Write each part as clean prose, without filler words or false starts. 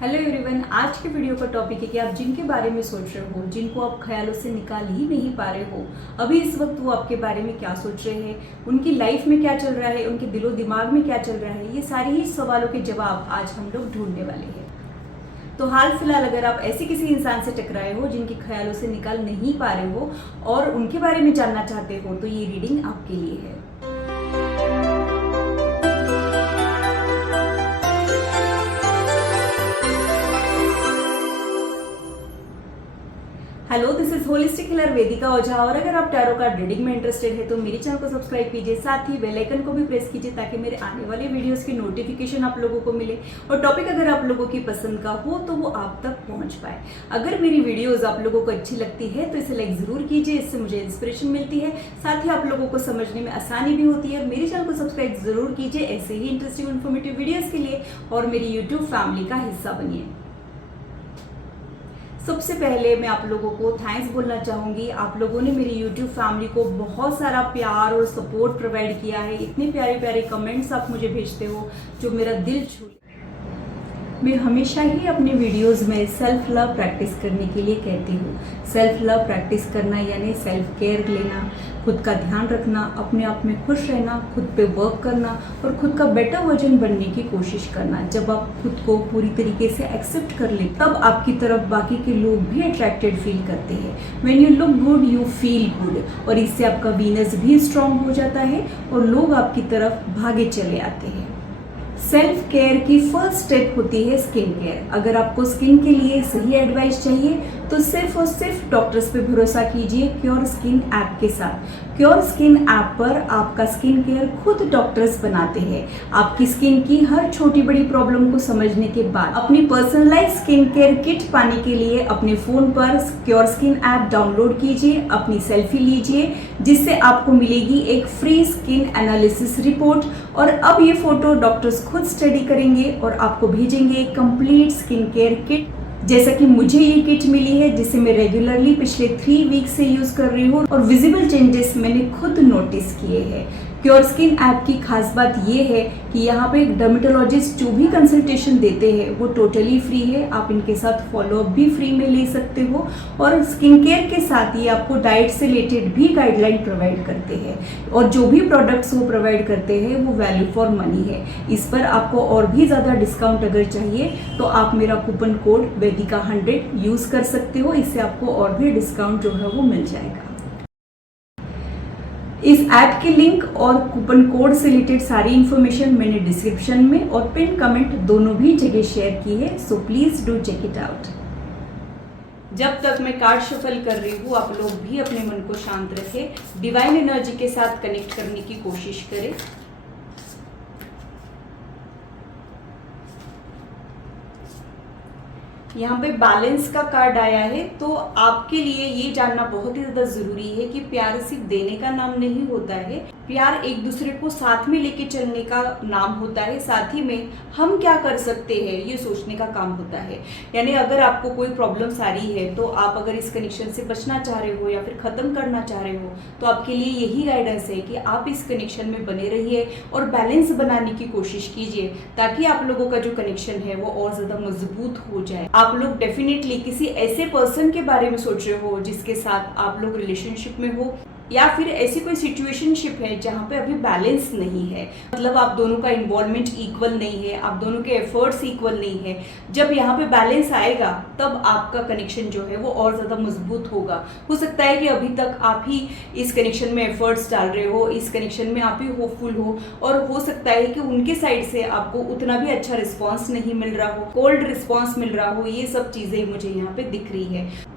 Hello everyone, आज के video का टॉपिक है कि आप जिनके बारे में सोच रहे हो, जिनको आप ख्यालों से निकाल ही नहीं पा रहे हो, अभी इस वक्त वो आपके बारे में क्या सोच रहे हैं, उनकी लाइफ में क्या चल रहा है, उनके दिलो दिमाग में क्या चल रहा है, ये सारे ही सवालों के जवाब आज हम लोग ढूंढने वाले हैं। तो हाल फिलहाल अगर आप ऐसे किसी इंसान से टकराए हो जिनके ख्यालों से निकाल नहीं पा रहे हो और उनके बारे में जानना चाहते हो, तो ये रीडिंग आपके लिए है। Hello, this is holistic healer Vedika Ojha. और अगर आप टैरो कार्ड रीडिंग में इंटरेस्टेड है तो मेरे चैनल को सब्सक्राइब कीजिए, साथ ही बेल आइकन को भी प्रेस कीजिए ताकि मेरे आने वाले वीडियोस की नोटिफिकेशन आप लोगों को मिले और टॉपिक अगर आप लोगों की पसंद का हो तो वो आप तक पहुंच पाए। अगर मेरी वीडियोस आप लोगों को अच्छी लगती है तो इसे लाइक जरूर कीजिए, इससे मुझे इंस्पिरेशन मिलती है, साथ ही आप लोगों को समझने में आसानी भी होती है। मेरे चैनल को सब्सक्राइब जरूर कीजिए ऐसे ही इंटरेस्टिंग इन्फॉर्मेटिव वीडियोज के लिए और मेरी यूट्यूब फैमिली का हिस्सा बनिए। सबसे पहले मैं आप लोगों को थैंक्स बोलना चाहूँगी। आप लोगों ने मेरी YouTube फैमिली को बहुत सारा प्यार और सपोर्ट प्रोवाइड किया है। इतने प्यारे प्यारे कमेंट्स आप मुझे भेजते हो जो मेरा दिल छू। मैं हमेशा ही अपने वीडियोस में सेल्फ लव प्रैक्टिस करने के लिए कहती हूँ। सेल्फ लव प्रैक्टिस करना यानी सेल्फ केयर लेना, खुद का ध्यान रखना, अपने आप में खुश रहना, खुद पे वर्क करना और खुद का बेटर वर्जन बनने की कोशिश करना। जब आप खुद को पूरी तरीके से एक्सेप्ट कर ले तब आपकी तरफ बाकी के लोग भी अट्रैक्टेड फील करते हैं। When you look good you feel good, और इससे आपका वीनस भी स्ट्रांग हो जाता है और लोग आपकी तरफ भागे चले आते हैं। सेल्फ केयर की फर्स्ट स्टेप होती है स्किन केयर। अगर आपको स्किन के लिए सही एडवाइस चाहिए तो सिर्फ और सिर्फ डॉक्टर्स पे भरोसा कीजिए क्योर स्किन ऐप के साथ। क्योर स्किन ऐप पर आपका स्किन केयर खुद डॉक्टर्स बनाते हैं। आपकी स्किन की हर छोटी बड़ी प्रॉब्लम को समझने के बाद अपनी पर्सनलाइज स्किन केयर किट पाने के लिए अपने फोन पर क्योर स्किन ऐप डाउनलोड कीजिए, अपनी सेल्फी लीजिए जिससे आपको मिलेगी एक फ्री स्किन एनालिसिस रिपोर्ट, और अब ये फोटो डॉक्टर्स खुद स्टडी करेंगे और आपको भेजेंगे एक कंप्लीट स्किन केयर किट। जैसा कि मुझे ये किट मिली है जिसे मैं रेगुलरली पिछले 3 वीक से यूज कर रही हूँ और विजिबल चेंजेस मैंने खुद नोटिस किए हैं। क्योर स्किन ऐप की खास बात ये है कि यहाँ पे डर्मेटोलॉजिस्ट जो भी कंसल्टेशन देते हैं वो टोटली फ्री है। आप इनके साथ फॉलोअप भी फ्री में ले सकते हो और स्किन केयर के साथ ये आपको डाइट से रिलेटेड भी गाइडलाइन प्रोवाइड करते हैं और जो भी प्रोडक्ट्स वो प्रोवाइड करते हैं वो वैल्यू फॉर मनी है। इस पर आपको और भी ज़्यादा डिस्काउंट अगर चाहिए तो आप मेरा कूपन कोड वेदिका 100 यूज़ कर सकते हो, इससे आपको और भी डिस्काउंट जो है वो मिल जाएगा। इस ऐप के लिंक और कूपन कोड से रिलेटेड सारी इंफॉर्मेशन मैंने डिस्क्रिप्शन में और पिन कमेंट दोनों भी जगह शेयर की है, so please do check it out. जब तक मैं कार्ड शफल कर रही हूँ आप लोग भी अपने मन को शांत रखें, डिवाइन एनर्जी के साथ कनेक्ट करने की कोशिश करें। यहाँ पे बैलेंस का कार्ड आया है, तो आपके लिए ये जानना बहुत ही ज़्यादा ज़रूरी है कि प्यार सिर्फ देने का नाम नहीं होता है। प्यार एक दूसरे को साथ में लेके चलने का नाम होता है, साथ ही में हम क्या कर सकते हैं ये सोचने का काम होता है। यानी अगर आपको कोई प्रॉब्लम्स आ रही है तो आप अगर इस कनेक्शन से बचना चाह रहे हो या फिर ख़त्म करना चाह रहे हो तो आपके लिए यही गाइडेंस है कि आप इस कनेक्शन में बने रहिए और बैलेंस बनाने की कोशिश कीजिए ताकि आप लोगों का जो कनेक्शन है वो और ज़्यादा मजबूत हो जाए। आप लोग डेफिनेटली किसी ऐसे पर्सन के बारे में सोच रहे हो जिसके साथ आप लोग रिलेशनशिप में हो या फिर ऐसी कोई सिचुएशनशिप है जहाँ पे अभी बैलेंस नहीं है, मतलब आप दोनों का इन्वॉल्वमेंट इक्वल नहीं है, आप दोनों के एफर्ट्स इक्वल नहीं है। जब यहाँ पे बैलेंस आएगा तब आपका कनेक्शन जो है वो और ज़्यादा मजबूत होगा। हो सकता है कि अभी तक आप ही इस कनेक्शन में एफर्ट्स डाल रहे हो, इस कनेक्शन में आप ही होपफुल हो, और हो सकता है कि उनके साइड से आपको उतना भी अच्छा रिस्पॉन्स नहीं मिल रहा हो, कोल्ड रिस्पॉन्स मिल रहा हो। ये सब चीज़ें मुझे यहाँ पे दिख रही है।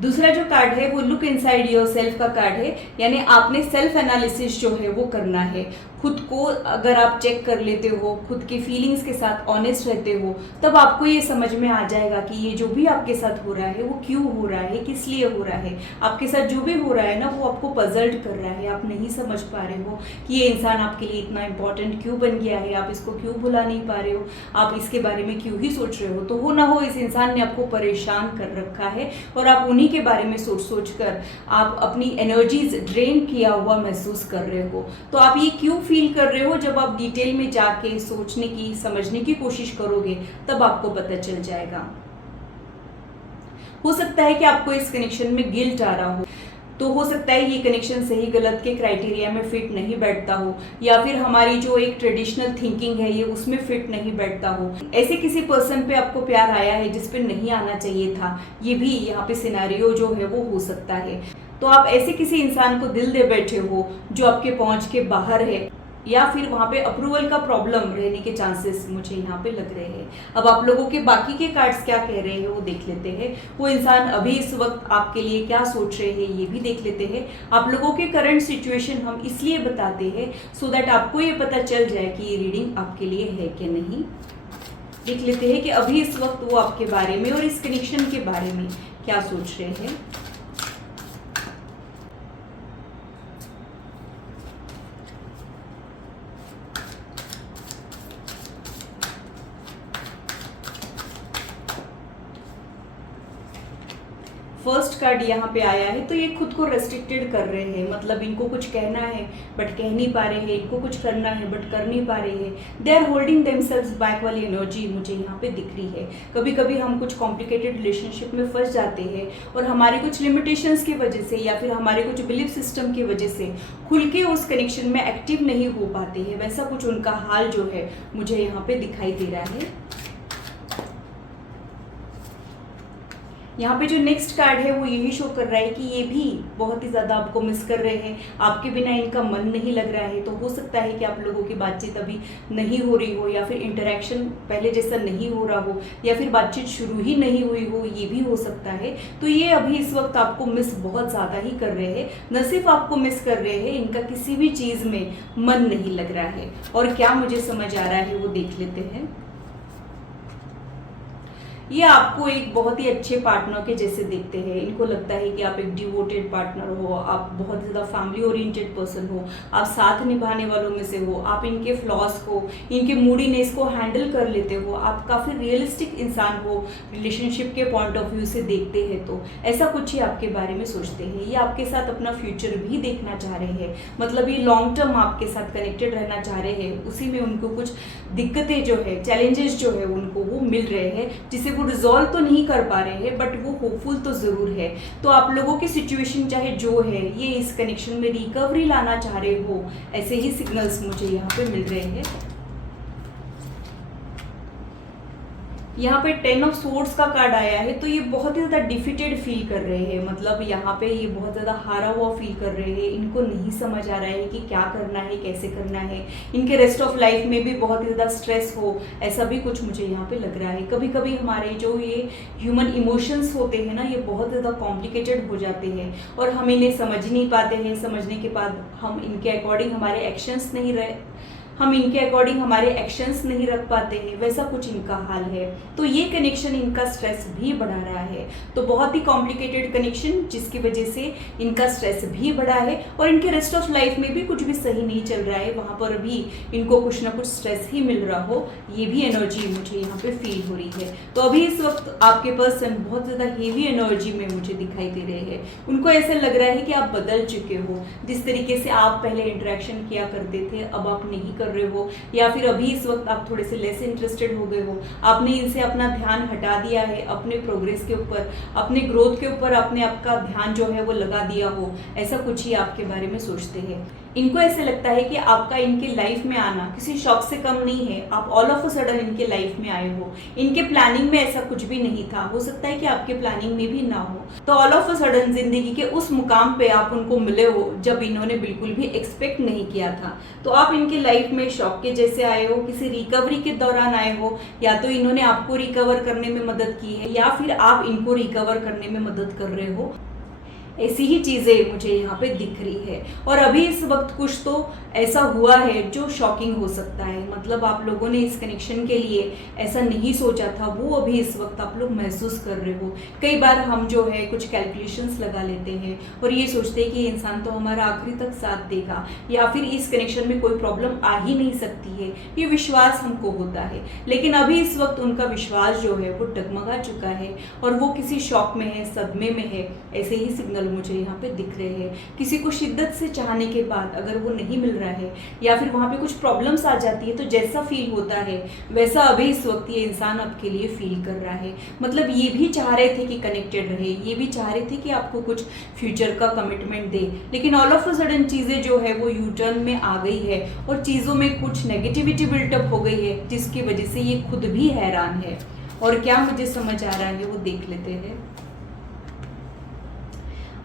दूसरा जो कार्ड है वो लुक इनसाइड योर सेल्फ का कार्ड है, यानी आपने सेल्फ एनालिसिस जो है वो करना है। खुद को अगर आप चेक कर लेते हो, खुद की फीलिंग्स के साथ ऑनेस्ट रहते हो, तब आपको ये समझ में आ जाएगा कि ये जो भी आपके साथ हो रहा है वो क्यों हो रहा है, किस लिए हो रहा है। आपके साथ जो भी हो रहा है ना वो आपको पजल्ड कर रहा है, आप नहीं समझ पा रहे हो कि ये इंसान आपके लिए इतना इंपॉर्टेंट क्यों बन गया है, आप इसको क्यों भुला नहीं पा रहे हो, आप इसके बारे में क्यों ही सोच रहे हो। तो हो ना हो इस इंसान ने आपको परेशान कर रखा है और आप उन्हीं के बारे में सोच सोच कर आप अपनी एनर्जीज ड्रेन किया हुआ महसूस कर रहे हो। तो आप ये क्यों फील कर रहे हो, जब आप डिटेल में जाके सोचने की, समझने की कोशिश करोगे तब आपको पता चल जाएगा। हो सकता है कि आपको इस कनेक्शन में गिल्ट आ रहा हो, तो हो सकता है ये कनेक्शन सही गलत के क्राइटेरिया में फिट नहीं बैठता हो, या फिर हमारी जो एक ट्रेडिशनल थिंकिंग है ये उसमें फिट नहीं बैठता हो। ऐसे किसी पर्सन पे आपको प्यार आया है जिस पे नहीं आना चाहिए था, ये भी यहाँ पे सिनेरियो जो है वो हो सकता है। तो आप ऐसे किसी इंसान को दिल दे बैठे हो जो आपके पहुंच के बाहर है, या फिर वहाँ पे अप्रूवल का प्रॉब्लम रहने के चांसेस मुझे यहाँ पे लग रहे हैं। अब आप लोगों के बाकी के कार्ड्स क्या कह रहे हैं वो देख लेते हैं। वो इंसान अभी इस वक्त आपके लिए क्या सोच रहे हैं ये भी देख लेते हैं। आप लोगों के करंट सिचुएशन हम इसलिए बताते हैं सो दैट आपको ये पता चल जाए कि ये रीडिंग आपके लिए है कि नहीं। देख लेते हैं कि अभी इस वक्त वो आपके बारे में और इस कनेक्शन के बारे में क्या सोच रहे हैं। फर्स्ट कार्ड यहाँ पे आया है, तो ये खुद को रेस्ट्रिक्टेड कर रहे हैं, मतलब इनको कुछ कहना है बट कह नहीं पा रहे हैं, इनको कुछ करना है बट कर नहीं पा रहे हैं। They are holding themselves back वाली एनर्जी मुझे यहाँ पे दिख रही है। कभी कभी हम कुछ कॉम्प्लिकेटेड रिलेशनशिप में फंस जाते हैं और हमारे कुछ लिमिटेशंस की वजह से या फिर हमारे कुछ बिलीफ सिस्टम की वजह से खुल के उस कनेक्शन में एक्टिव नहीं हो पाते हैं। वैसा कुछ उनका हाल जो है मुझे यहाँ पे दिखाई दे रहा है। यहाँ पे जो नेक्स्ट कार्ड है वो यही शो कर रहा है कि ये भी बहुत ही ज़्यादा आपको मिस कर रहे हैं, आपके बिना इनका मन नहीं लग रहा है। तो हो सकता है कि आप लोगों की बातचीत अभी नहीं हो रही हो, या फिर इंटरेक्शन पहले जैसा नहीं हो रहा हो, या फिर बातचीत शुरू ही नहीं हुई हो, ये भी हो सकता है। तो ये अभी इस वक्त आपको मिस बहुत ज़्यादा ही कर रहे हैं। न सिर्फ आपको मिस कर रहे हैं, इनका किसी भी चीज़ में मन नहीं लग रहा है। और क्या मुझे समझ आ रहा है वो देख लेते हैं। ये आपको एक बहुत ही अच्छे पार्टनर के जैसे देखते हैं। इनको लगता है कि आप एक डिवोटेड पार्टनर हो, आप बहुत ज़्यादा फैमिली ओरिएंटेड पर्सन हो, आप साथ निभाने वालों में से हो, आप इनके फ्लॉज को, इनके मूडीनेस को हैंडल कर लेते हो, आप काफ़ी रियलिस्टिक इंसान हो रिलेशनशिप के पॉइंट ऑफ व्यू से देखते हैं। तो ऐसा कुछ ही आपके बारे में सोचते हैं। ये आपके साथ अपना फ्यूचर भी देखना चाह रहे हैं, मतलब ये लॉन्ग टर्म आपके साथ कनेक्टेड रहना चाह रहे हैं। उसी में उनको कुछ दिक्कतें जो है, चैलेंजेस जो है उनको वो मिल रहे हैं, जिसे वो रिजॉल्व तो नहीं कर पा रहे हैं बट वो होपफुल तो ज़रूर है। तो आप लोगों की सिचुएशन चाहे जो है, ये इस कनेक्शन में रिकवरी लाना चाह रहे हो, ऐसे ही सिग्नल्स मुझे यहाँ पे मिल रहे हैं। यहाँ पे 10 ऑफ सोर्ड्स का कार्ड आया है, तो ये बहुत ही ज़्यादा डिफिटेड फील कर रहे हैं, मतलब यहाँ पे ये बहुत ज़्यादा हारा हुआ फील कर रहे हैं। इनको नहीं समझ आ रहा है कि क्या करना है, कैसे करना है। इनके रेस्ट ऑफ लाइफ में भी बहुत ही ज़्यादा स्ट्रेस हो, ऐसा भी कुछ मुझे यहाँ पे लग रहा है। कभी कभी हमारे जो ये ह्यूमन इमोशंस होते हैं ना, ये बहुत ज़्यादा कॉम्प्लिकेटेड हो जाते हैं और हम इन्हें समझ ही नहीं पाते हैं। समझने के बाद हम इनके अकॉर्डिंग हमारे एक्शंस नहीं रख पाते हैं, वैसा कुछ इनका हाल है। तो ये कनेक्शन इनका स्ट्रेस भी बढ़ा रहा है। तो बहुत ही कॉम्प्लिकेटेड कनेक्शन जिसकी वजह से इनका स्ट्रेस भी बढ़ा है और इनके रेस्ट ऑफ लाइफ में भी कुछ भी सही नहीं चल रहा है, वहाँ पर भी इनको कुछ ना कुछ स्ट्रेस ही मिल रहा हो, ये भी एनर्जी मुझे यहाँ पे फील हो रही है। तो अभी इस वक्त आपके पर्सन बहुत ज़्यादा हेवी एनर्जी में मुझे दिखाई दे रहे हैं। उनको ऐसा लग रहा है कि आप बदल चुके हो, जिस तरीके से आप पहले इंटरेक्शन किया करते थे अब आप नहीं कर रहे हो, या फिर अभी इस वक्त आप थोड़े से लेस इंटरेस्टेड हो गए हो। आपने इनसे अपना ध्यान हटा दिया है, अपने प्रोग्रेस के ऊपर, अपने ग्रोथ के ऊपर आपने आपका ध्यान जो है वो लगा दिया हो, ऐसा कुछ ही आपके बारे में सोचते हैं। इनको ऐसे लगता है कि आपका इनके लाइफ में आना किसी शौक से कम नहीं है। आप ऑल ऑफ अ सडन इनके लाइफ में आए हो, इनके प्लानिंग में ऐसा कुछ भी नहीं था। हो सकता है कि आपके प्लानिंग में भी ना हो, तो ऑल ऑफ अ सडन जिंदगी के उस मुकाम पे आप उनको मिले हो जब इन्होंने बिल्कुल भी एक्सपेक्ट नहीं किया था। तो आप इनके लाइफ में शौक के जैसे आए हो, किसी रिकवरी के दौरान आए हो, या तो इन्होंने आपको रिकवर करने में मदद की है या फिर आप इनको रिकवर करने में मदद कर रहे हो। ऐसी ही चीज़ें मुझे यहाँ पे दिख रही है। और अभी इस वक्त कुछ तो ऐसा हुआ है जो शॉकिंग हो सकता है, मतलब आप लोगों ने इस कनेक्शन के लिए ऐसा नहीं सोचा था, वो अभी इस वक्त आप लोग महसूस कर रहे हो। कई बार हम जो है कुछ कैलकुलेशंस लगा लेते हैं और ये सोचते हैं कि ये इंसान तो हमारा आखिरी तक साथ देगा, या फिर इस कनेक्शन में कोई प्रॉब्लम आ ही नहीं सकती है, ये विश्वास हमको होता है। लेकिन अभी इस वक्त उनका विश्वास जो है वो डगमगा चुका है और वो किसी शॉक में है, सदमे में है, ऐसे ही सिग्नल पल मुझे यहाँ पे दिख रहे हैं। किसी को शिद्दत से चाहने के बाद अगर वो नहीं मिल रहा है या फिर वहाँ पे कुछ प्रॉब्लम्स आ जाती है तो जैसा फील होता है वैसा अभी इस वक्त ये इंसान आपके लिए फील कर रहा है। मतलब ये भी चाह रहे थे कि कनेक्टेड रहे, ये भी चाह रहे थे कि आपको कुछ फ्यूचर का कमिटमेंट दे, लेकिन ऑल ऑफ अ सडन चीज़ें जो है वो यू टर्न में आ गई है और चीज़ों में कुछ नेगेटिविटी बिल्टअप हो गई है, जिसकी वजह से ये खुद भी हैरान है। और क्या मुझे समझ आ रहा है वो देख लेते हैं।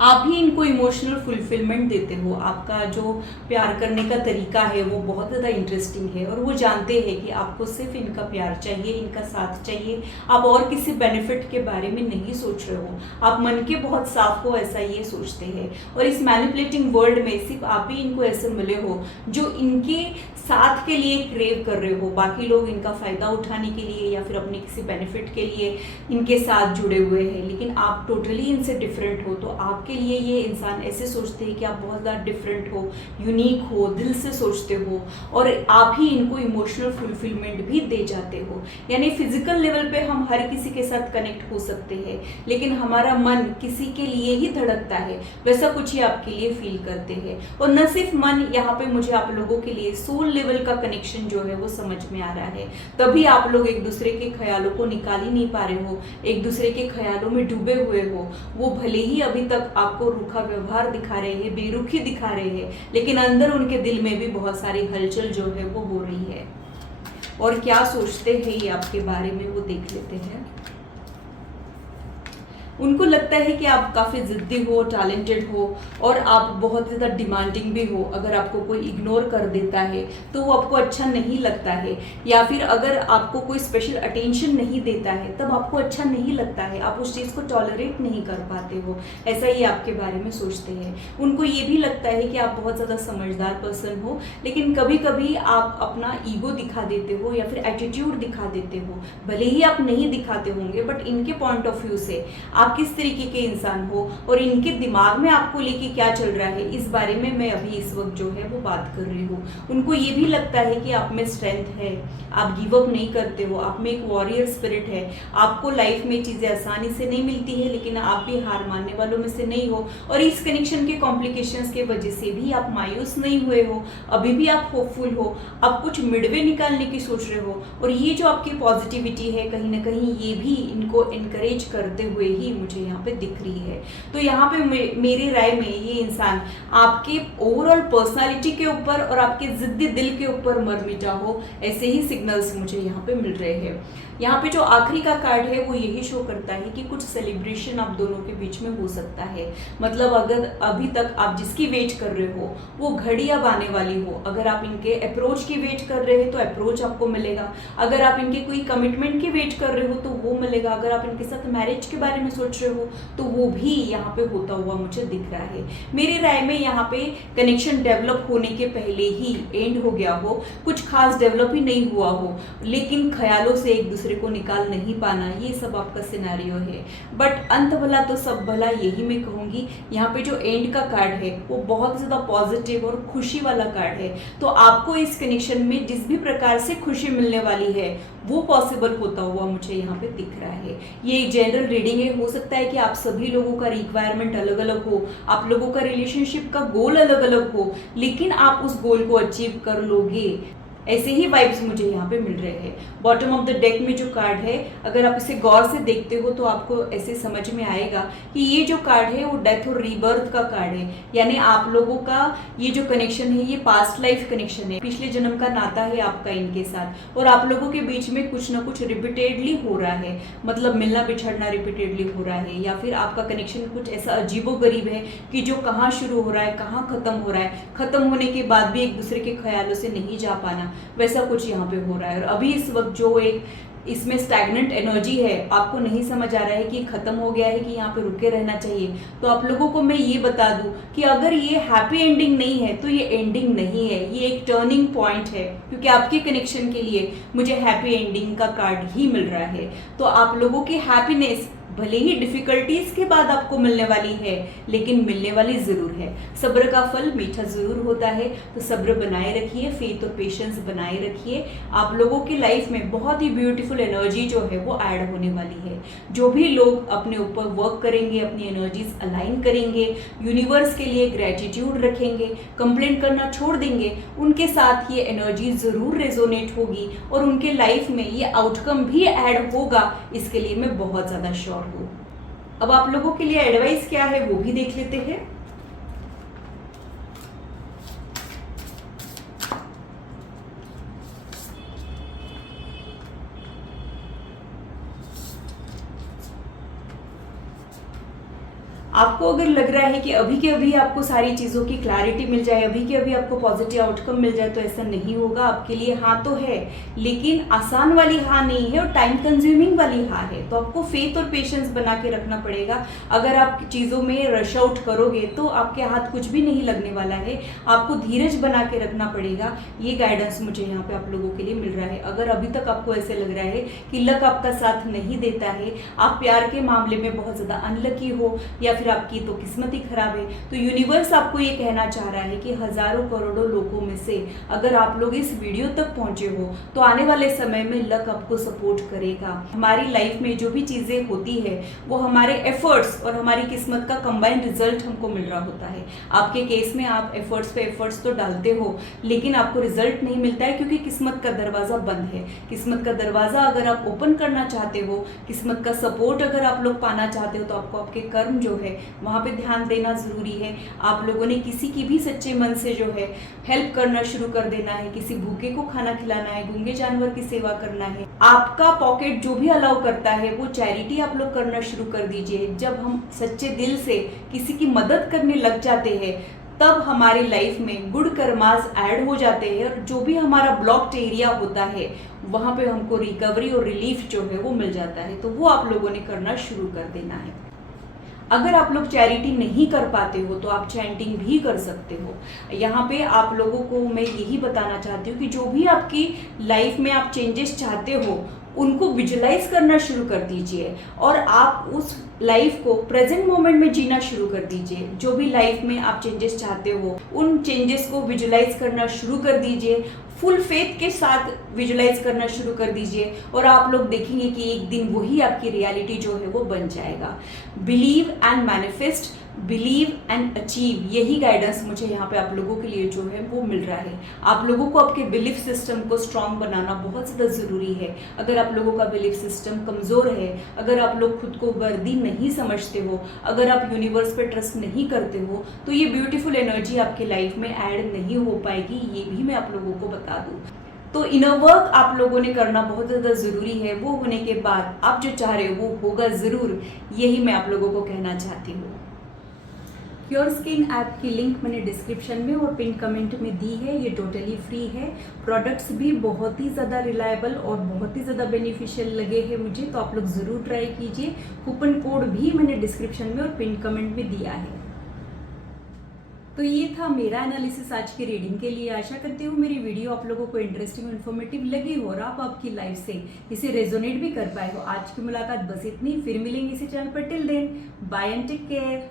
आप ही इनको इमोशनल फुलफिलमेंट देते हो। आपका जो प्यार करने का तरीका है वो बहुत ज़्यादा इंटरेस्टिंग है और वो जानते हैं कि आपको सिर्फ इनका प्यार चाहिए, इनका साथ चाहिए। आप और किसी बेनिफिट के बारे में नहीं सोच रहे हो, आप मन के बहुत साफ हो, ऐसा ये सोचते हैं। और इस मैनिपुलेटिंग वर्ल्ड में सिर्फ आप ही इनको ऐसे मिले हो जो इनके साथ के लिए क्रेव कर रहे हो। बाकी लोग इनका फ़ायदा उठाने के लिए या फिर अपने किसी बेनिफिट के लिए इनके साथ जुड़े हुए हैं, लेकिन आप टोटली इनसे डिफरेंट हो। तो आपके लिए ये इंसान ऐसे सोचते हैं कि आप बहुत ज़्यादा डिफरेंट हो, यूनिक हो, दिल से सोचते हो और आप ही इनको इमोशनल फुलफिलमेंट भी दे जाते हो। यानी फिजिकल लेवल पे हम हर किसी के साथ कनेक्ट हो सकते हैं, लेकिन हमारा मन किसी के लिए ही धड़कता है, वैसा कुछ ही आपके लिए फील करते हैं। और न सिर्फ मन, यहाँ पे मुझे आप लोगों के लिए सोल लेवल का कनेक्शन जो है वो समझ में आ रहा है। तभी आप लोग एक दूसरे के ख्यालों को निकाल ही नहीं पा रहे हो, एक दूसरे के ख्यालों में डूबे हुए हो। वो भले ही अभी तक आपको रूखा व्यवहार दिखा रहे हैं, बेरुखी दिखा रहे हैं, लेकिन अंदर उनके दिल में भी बहुत सारी हलचल जो है वो हो रही है। और क्या सोचते हैं ये आपके बारे में वो देख लेते हैं। उनको लगता है कि आप काफ़ी ज़िद्दी हो, टैलेंटेड हो और आप बहुत ज़्यादा डिमांडिंग भी हो। अगर आपको कोई इग्नोर कर देता है तो वो आपको अच्छा नहीं लगता है, या फिर अगर आपको कोई स्पेशल अटेंशन नहीं देता है तब आपको अच्छा नहीं लगता है, आप उस चीज़ को टॉलरेट नहीं कर पाते हो। ऐसा ही आपके बारे में सोचते हैं। उनको ये भी लगता है कि आप बहुत ज़्यादा समझदार पर्सन हो, लेकिन कभी कभी आप अपना ईगो दिखा देते हो या फिर एटीट्यूड दिखा देते हो। भले ही आप नहीं दिखाते होंगे, बट इनके पॉइंट ऑफ व्यू से आप किस तरीके के इंसान हो और इनके दिमाग में आपको लेके क्या चल रहा है, इस बारे में मैं अभी इस वक्त जो है वो बात कर रही हूँ। उनको ये भी लगता है कि आप में स्ट्रेंथ है, आप गिव अप नहीं करते हो, आप में एक वॉरियर स्पिरिट है। आपको लाइफ में चीज़ें आसानी से नहीं मिलती है, लेकिन आप भी हार मानने वालों में से नहीं हो। और इस कनेक्शन के कॉम्प्लिकेशंस के वजह से भी आप मायूस नहीं हुए हो, अभी भी आप होपफुल हो, आप कुछ मिडवे निकालने की सोच रहे हो। और ये जो आपकी पॉजिटिविटी है कहीं ना कहीं ये भी इनको इनकरेज करते हुए ही मुझे यहाँ पे दिख रही है। तो यहाँ पे मेरी राय में ये इंसान आपके ओवरऑल पर्सनालिटी के ऊपर और आपके जिद्दी दिल के ऊपर मर मिटा हो, ऐसे ही सिग्नल्स मुझे यहाँ पे मिल रहे हैं। यहाँ पे जो आखिरी का कार्ड है वो यही शो करता है कि कुछ सेलिब्रेशन आप दोनों के बीच में हो सकता है। मतलब अगर अभी तक आप जिसकी वेट कर रहे हो वो घड़ी अब आने वाली हो। अगर आप इनके अप्रोच की वेट कर रहे हैं तो अप्रोच आपको मिलेगा। अगर आप इनके कोई कमिटमेंट की वेट कर रहे हो तो वो मिलेगा। अगर आप इनके साथ मैरिज के बारे में सोच रहे हो तो वो भी यहाँ पे होता हुआ मुझे दिख रहा है। मेरी राय में यहाँ पे कनेक्शन डेवलप होने के पहले ही एंड हो गया हो, कुछ खास डेवलप ही नहीं हुआ हो, लेकिन ख्यालों से एक दूसरे को निकाल नहीं पाना, ये सब आपका सिनेरियो है। बट अंत भला तो सब भला, यही मैं कहूँगी। यहाँ पे जो एंड का कार्ड है वो बहुत ज़्यादा पॉजिटिव और खुशी वाला कार्ड है। तो आपको इस कनेक्शन में जिस भी प्रकार से खुशी मिलने वाली है वो पॉसिबल होता हुआ मुझे यहाँ पे दिख रहा है। ये एक जनरल रीडिंग है, हो सकता है कि आप सभी लोगों का रिक्वायरमेंट अलग अलग हो, आप लोगों का रिलेशनशिप का गोल अलग अलग हो, लेकिन आप उस गोल को अचीव कर लोगे। ऐसे ही वाइब्स मुझे यहाँ पे मिल रहे हैं। बॉटम ऑफ द डेक में जो कार्ड है, अगर आप इसे गौर से देखते हो तो आपको ऐसे समझ में आएगा कि ये जो कार्ड है वो डेथ और रीबर्थ का कार्ड है। यानी आप लोगों का ये जो कनेक्शन है ये पास्ट लाइफ कनेक्शन है, पिछले जन्म का नाता है आपका इनके साथ, और आप लोगों के बीच में कुछ ना कुछ रिपीटेडली हो रहा है। मतलब मिलना बिछड़ना रिपीटेडली हो रहा है, या फिर आपका कनेक्शन कुछ ऐसा अजीबोगरीब है कि जो कहाँ शुरू हो रहा है कहाँ खत्म हो रहा है, खत्म होने के बाद भी एक दूसरे के ख्यालों से नहीं जा पाना, वैसा कुछ यहाँ पे हो रहा है। और अभी इस वक्त जो एक इसमें स्टैग्नेंट एनर्जी है, आपको नहीं समझ आ रहा है कि खत्म हो गया है कि यहाँ पे रुके रहना चाहिए। तो आप लोगों को मैं ये बता दूं कि अगर ये हैप्पी एंडिंग नहीं है तो ये एंडिंग नहीं है, ये एक टर्निंग पॉइंट है, क्योंकि आपके कनेक्शन के लिए मुझे हैप्पी एंडिंग का कार्ड ही मिल रहा है। तो आप लोगों की हैप्पीनेस भले ही डिफिकल्टीज के बाद आपको मिलने वाली है, लेकिन मिलने वाली जरूर है। सब्र का फल मीठा जरूर होता है, तो सब्र बनाए रखिए, फेथ और पेशेंस बनाए रखिए। आप लोगों की लाइफ में बहुत ही ब्यूटीफुल एनर्जी जो है वो ऐड होने वाली है। जो भी लोग अपने ऊपर वर्क करेंगे, अपनी एनर्जीज अलाइन करेंगे, यूनिवर्स के लिए ग्रेटिट्यूड रखेंगे, कंप्लेंट करना छोड़ देंगे, उनके साथ ये एनर्जी जरूर रेजोनेट होगी और उनके लाइफ में ये आउटकम भी ऐड होगा। इसके लिए मैं बहुत ज़्यादा श्योर हूँ। अब आप लोगों के लिए एडवाइस क्या है वो भी देख लेते हैं। आपको अगर लग रहा है कि अभी के अभी आपको सारी चीज़ों की क्लैरिटी मिल जाए, अभी के अभी आपको पॉजिटिव आउटकम मिल जाए, तो ऐसा नहीं होगा। आपके लिए हाँ तो है, लेकिन आसान वाली हाँ नहीं है और टाइम कंज्यूमिंग वाली हाँ है। तो आपको फेथ और पेशेंस बना के रखना पड़ेगा। अगर आप चीज़ों में रश आउट करोगे तो आपके हाथ कुछ भी नहीं लगने वाला है। आपको धीरज बना के रखना पड़ेगा। ये गाइडेंस मुझे यहाँ पे आप लोगों के लिए मिल रहा है। अगर अभी तक आपको ऐसे लग रहा है कि लक आपका साथ नहीं देता है, आप प्यार के मामले में बहुत ज़्यादा अनलकी हो या फिर आपकी तो किस्मत ही खराब है, तो यूनिवर्स आपको ये कहना चाह रहा है कि हजारों करोड़ों लोगों में से अगर आप लोग इस वीडियो तक पहुंचे हो तो आने वाले समय में लक आपको सपोर्ट करेगा। हमारी लाइफ में जो भी चीजें होती है वो हमारे एफर्ट्स और हमारी किस्मत का कंबाइंड रिजल्ट हमको मिल रहा होता है। आपके केस में आप एफर्ट्स पे एफर्ट्स तो डालते हो, लेकिन आपको रिजल्ट नहीं मिलता है क्योंकि किस्मत का दरवाजा बंद है। किस्मत का दरवाजा अगर आप ओपन करना चाहते हो, किस्मत का सपोर्ट अगर आप लोग पाना चाहते हो, तो आपको आपके कर्म जो है वहाँ पे ध्यान देना ज़रूरी है। आप लोगों ने किसी की भी सच्चे मन से जो है हेल्प करना शुरू कर देना है। किसी भूखे को खाना खिलाना है, गूंगे जानवर की सेवा करना है। आपका पॉकेट जो भी अलाउ करता है वो चैरिटी आप लोग करना शुरू कर दीजिए। जब हम सच्चे दिल से किसी की मदद करने लग जाते हैं तब हमारी लाइफ में गुड कर्मास ऐड हो जाते हैं और जो भी हमारा ब्लॉक्ड एरिया होता है वहाँ पे हमको रिकवरी और रिलीफ जो है वो मिल जाता है। तो वो आप लोगों ने करना शुरू कर देना है। अगर आप लोग चैरिटी नहीं कर पाते हो तो आप चैंटिंग भी कर सकते हो। यहाँ पे आप लोगों को मैं यही बताना चाहती हूँ कि जो भी आपकी लाइफ में आप चेंजेस चाहते हो उनको विजुलाइज करना शुरू कर दीजिए और आप उस लाइफ को प्रेजेंट मोमेंट में जीना शुरू कर दीजिए। जो भी लाइफ में आप चेंजेस चाहते हो उन चेंजेस को विजुलाइज करना शुरू कर दीजिए। फुल फेथ के साथ विजुलाइज करना शुरू कर दीजिए और आप लोग देखेंगे कि एक दिन वही आपकी रियलिटी जो है वो बन जाएगा। Believe and manifest, believe and achieve, यही गाइडेंस मुझे यहाँ पे आप लोगों के लिए जो है वो मिल रहा है। आप लोगों को आपके बिलीफ सिस्टम को स्ट्रांग बनाना बहुत ज़्यादा ज़रूरी है। अगर आप लोगों का बिलीफ सिस्टम कमज़ोर है, अगर आप लोग खुद को वर्दी नहीं समझते हो, अगर आप यूनिवर्स पे ट्रस्ट नहीं करते हो, तो ये ब्यूटीफुल एनर्जी आपकी लाइफ में ऐड नहीं हो पाएगी। ये भी मैं आप लोगों को बता दूँ। तो इनर वर्क आप लोगों ने करना बहुत ज़्यादा ज़रूरी है। वो होने के बाद आप जो चाह रहे हो वो होगा ज़रूर। यही मैं आप लोगों को कहना चाहती हूँ। क्योर स्किन ऐप की लिंक मैंने डिस्क्रिप्शन में और पिन कमेंट में दी है। ये टोटली फ्री है। प्रोडक्ट्स भी बहुत ही ज़्यादा रिलायबल और बहुत ही ज़्यादा बेनिफिशियल लगे हैं मुझे, तो आप लोग ज़रूर ट्राई कीजिए। कूपन कोड भी मैंने डिस्क्रिप्शन में और पिन कमेंट में दिया है। तो ये था मेरा एनालिसिस आज की रीडिंग के लिए। आशा करती हूँ मेरी वीडियो आप लोगों को इंटरेस्टिंग और इन्फॉर्मेटिव लगी हो और आप आपकी लाइफ से इसे रेजोनेट भी कर पाए हो। आज की मुलाकात बस इतनी, फिर मिलेंगे इसी चैनल पर। Till then bye and take care.